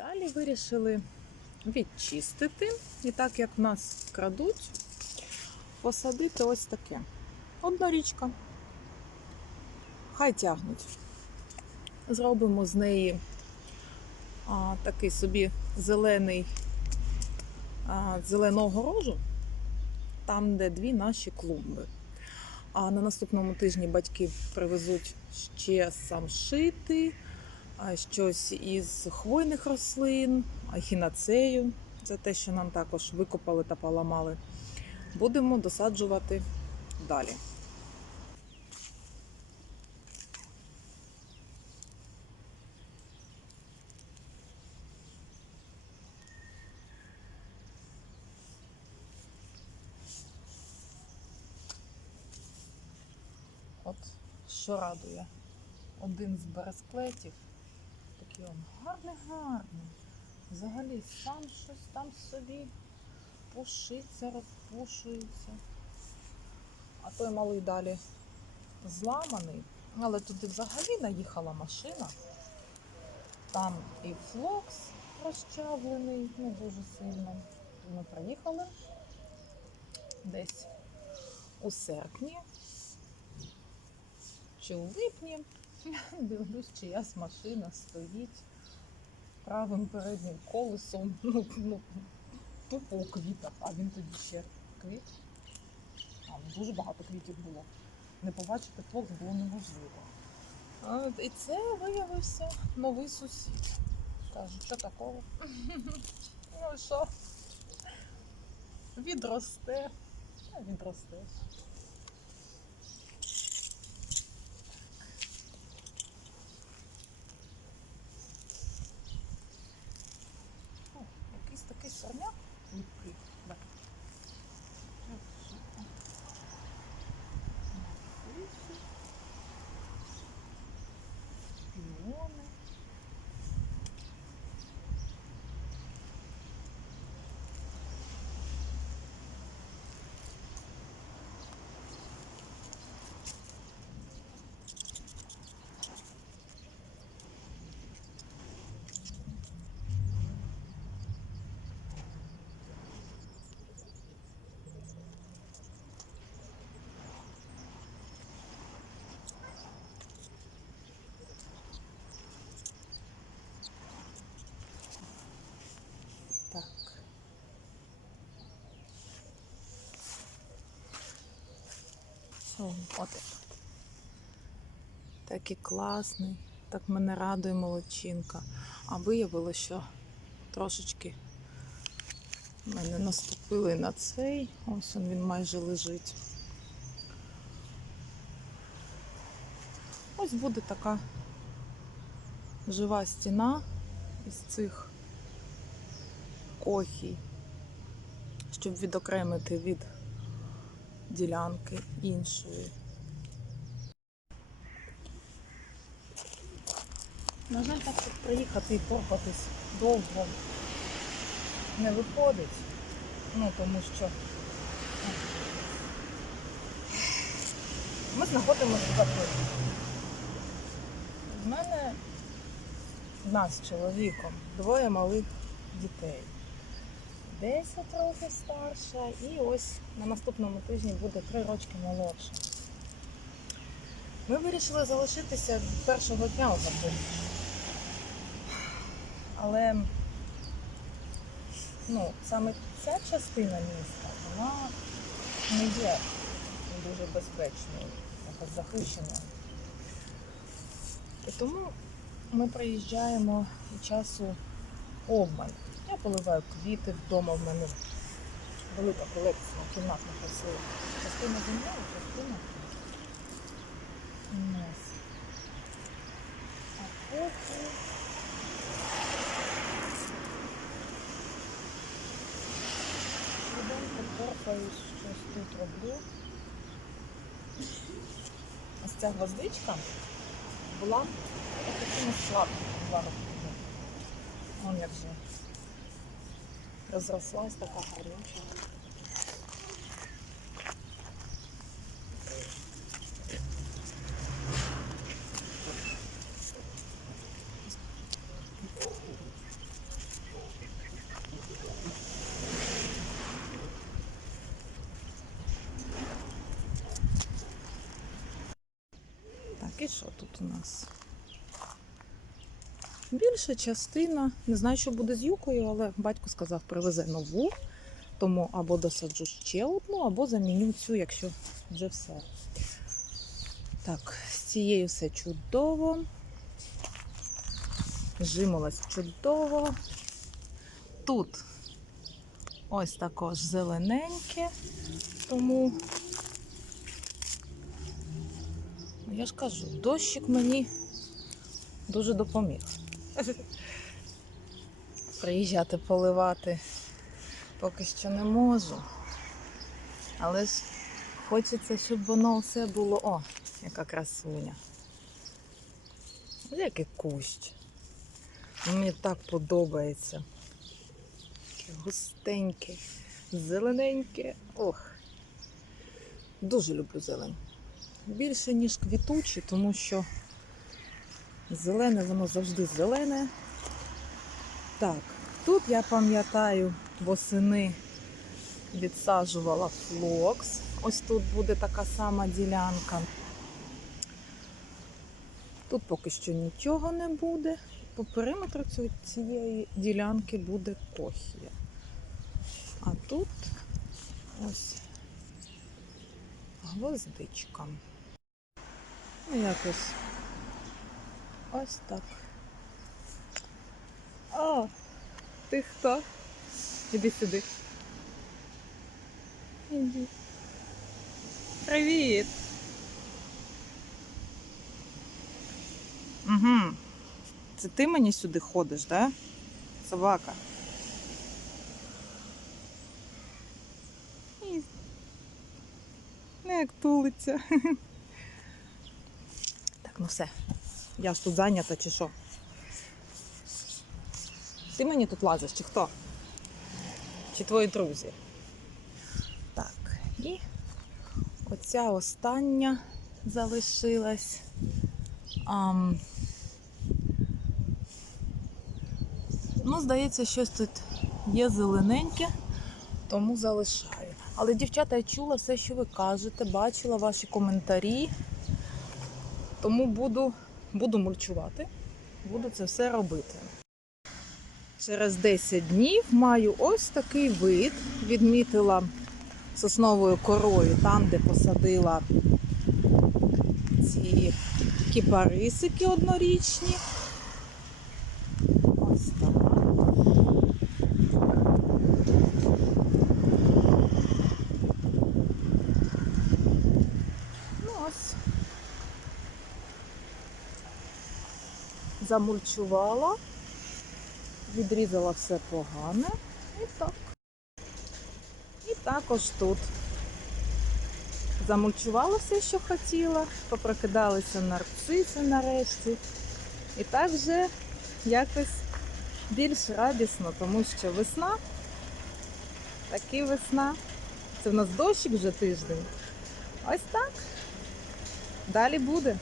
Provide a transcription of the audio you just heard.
Далі вирішили відчистити. І так як нас крадуть, посадити ось таке. Однорічка. Хай тягнуть. Зробимо з неї а, такий собі зелений а, зелену огорожу, там, де дві наші клумби. А на наступному тижні батьки привезуть ще самшити, щось із хвойних рослин, ахінацею. Це те, що нам також викопали та поламали. Будемо досаджувати далі. От що радує. Один з бересклетів. Он гарний, гарний. Взагалі сам щось там собі пушиться, розпушується. А той малий далі зламаний. Але туди взагалі наїхала машина. Там і флокс розчавлений, ну дуже сильно. Ми приїхали десь у серпні чи у липні. Дивлюсь, чиясь машина стоїть правим переднім колесом. Ну, ну, тупо у квітах, а він тоді ще квіт. А, ну, дуже багато квітів було. Не побачити флокс було неможливо. А, і це виявився новий сусід. Кажу, що такого? Ну що? Відросте. Відросте. О, якийсь такий сорняк липкий. Да. Піони. Так. О, от. Такий класний. Так мене радує молодчинка. А виявилося, що трошечки мене наступили на цей. Ось він, він майже лежить. Ось буде така жива стіна із цих кохій, щоб відокремити від ділянки іншої. На жаль, так щоб приїхати і порпатись довго не виходить. Ну, тому що ну, ми знаходимося в квартирі. В мене нас чоловіком двоє малих дітей. 10 років старша і ось на наступному тижні буде 3 рочки молодша. Ми вирішили залишитися першого дня у Запоріжжі. Але ну, саме ця частина міста, вона не є дуже безпечною, якось захищеною. І тому ми приїжджаємо і часу обмаль. Я поливаю квіти вдома в мене велика колекція кімнатних рослин. Частина земля, частина нас. А потім швиденько порпаюсь, щось тут роблю. Ось ця гвоздичка була такими слабкими два як же Разрослась такая хорошая Так, і що тут у нас? Більша частина, не знаю, що буде з юкою, але батько сказав, привезе нову. Тому або досаджу ще одну, або заміню цю, якщо вже все. Так, з цією все чудово. Жимолось чудово. Тут ось також зелененьке, тому я ж кажу, дощик мені дуже допоміг. Приїжджати поливати поки що не можу. Але ж хочеться, щоб воно все було. О, яка красуня. Який кущ. Мені так подобається. Таке густеньке, зелененьке. Ох. Дуже люблю зелень. Більше, ніж квітучі, тому що зелене, воно завжди зелене. Так, тут я пам'ятаю, восени відсаджувала флокс. Ось тут буде така сама ділянка. Тут поки що нічого не буде. По периметру цієї ділянки буде кохія. А тут ось гвоздичка. Ну, якось ось так. О, ти хто? Іди сюди. Іди. Привіт. Угу. Це ти мені сюди ходиш, да? Собака. Ну, як тулиться. Так, ну все. Я ж тут зайнята чи що? Ти мені тут лазиш, чи хто? Чи твої друзі? Так, і оця остання залишилась. Ам... Ну, здається, щось тут є зелененьке, тому залишаю. Але, дівчата, я чула все, що ви кажете, бачила ваші коментарі. Тому буду, буду мульчувати, буду це все робити. Через 10 днів маю ось такий вид. Відмітила сосновою корою, там, де посадила ці кіпарисики однорічні. Ось так. Ну ось. Замульчувала, відрізала все погане і так. І також тут. Замульчувала все, що хотіла, попрокидалися нарциси нарешті. І так вже якось більш радісно, тому що весна, таки весна. Це в нас дощик вже тиждень. Ось так. Далі буде.